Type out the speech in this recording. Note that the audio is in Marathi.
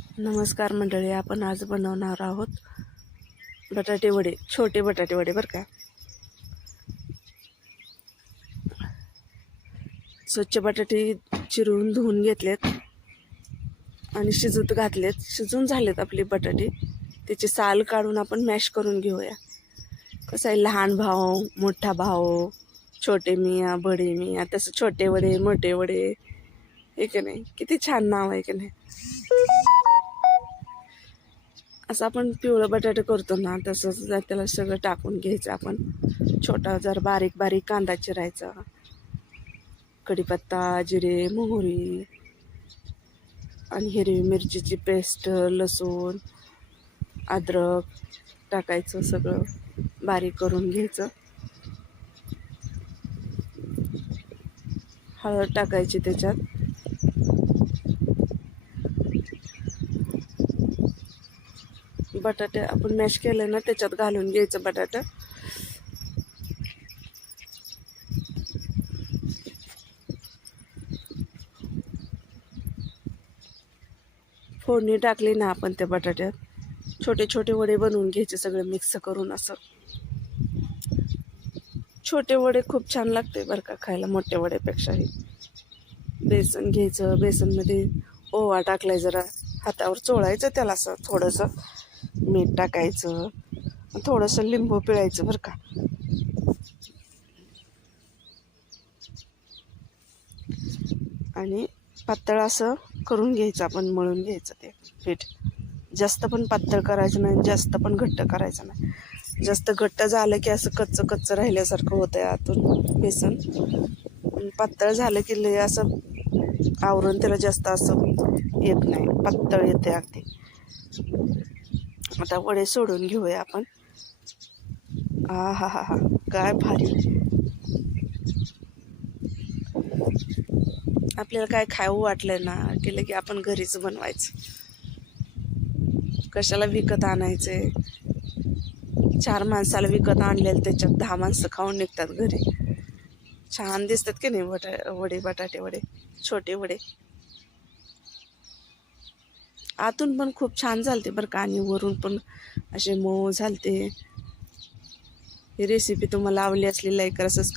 नमस्कार मंडळी, आपण आज बनवणार आहोत बटाटे वडे, छोटे बटाटे वडे बरं का. स्वच्छ बटाटे चिरून धुवून घेतलेत आणि शिजत घातलेत. शिजून झालेत आपले बटाटे. त्याची साल काढून आपण मॅश करून घेऊया. कसं आहे, लहान भाव, मोठा भाव, छोटे मिया, बडे मिया, तसं छोटे वडे, मोठे वडे, हे की नाही. किती छान नाव आहे की नाही. असं आपण पिवळं बटाटे करतो ना, तसंच त्याला सगळं टाकून घ्यायचं. आपण छोटा जर बारीक बारीक कांदा चिरायचा, कढीपत्ता, जिरे, मोहरी आणि हिरवी मिरचीची पेस्ट, लसूण, अद्रक टाकायचं. सगळं बारीक करून घ्यायचं. हळद टाकायची त्याच्यात. बटाटे आपण मॅश केले ना, त्याच्यात घालून घ्यायचं बटाटा. फोडणी टाकली ना आपण त्या बटाट्यात, छोटे छोटे वडे बनवून घ्यायचे, सगळे मिक्स करून. असं छोटे वडे खूप छान लागते बरं का खायला, मोठ्या वड्यापेक्षाही. बेसन घ्यायचं, बेसनमध्ये ओवा टाकलाय, जरा हातावर चोळायचं त्याला. असं थोडंसं मीठ टाकायचं, थोडंसं लिंबू पिळायचं बरं का. आणि पातळ असं करून घ्यायचं, आपण मळून घ्यायचं ते पीठ. जास्त पण पातळ करायचं नाही, जास्त पण घट्ट करायचं नाही. जास्त घट्ट झालं की असं कच्चं कच्चं राहिल्यासारखं होतं आहे आतून बेसन. पातळ झालं की लय असं आवरून त्याला जास्त असं येत नाही, पातळ येते अगदी. आता वडे सोडून घेऊया आपण. हा हा हा हा, काय भारी. आपल्याला काय खाऊ वाटलं ना, केलं की आपण घरीच बनवायचं. कशाला विकत आणायचे. 4 माणसाला विकत आणलेलं त्याच्यात 10 माणसं खाऊन निघतात घरी. छान दिसतात की नाही वडे, बटाटे वडे, छोटे वडे. आतून पण खूप छान झालते बरं का, आणि वरून पण असे मऊ झालते. ही रेसिपी तुम्हाला आवडली असली लाईक करा, सबस्क्राईब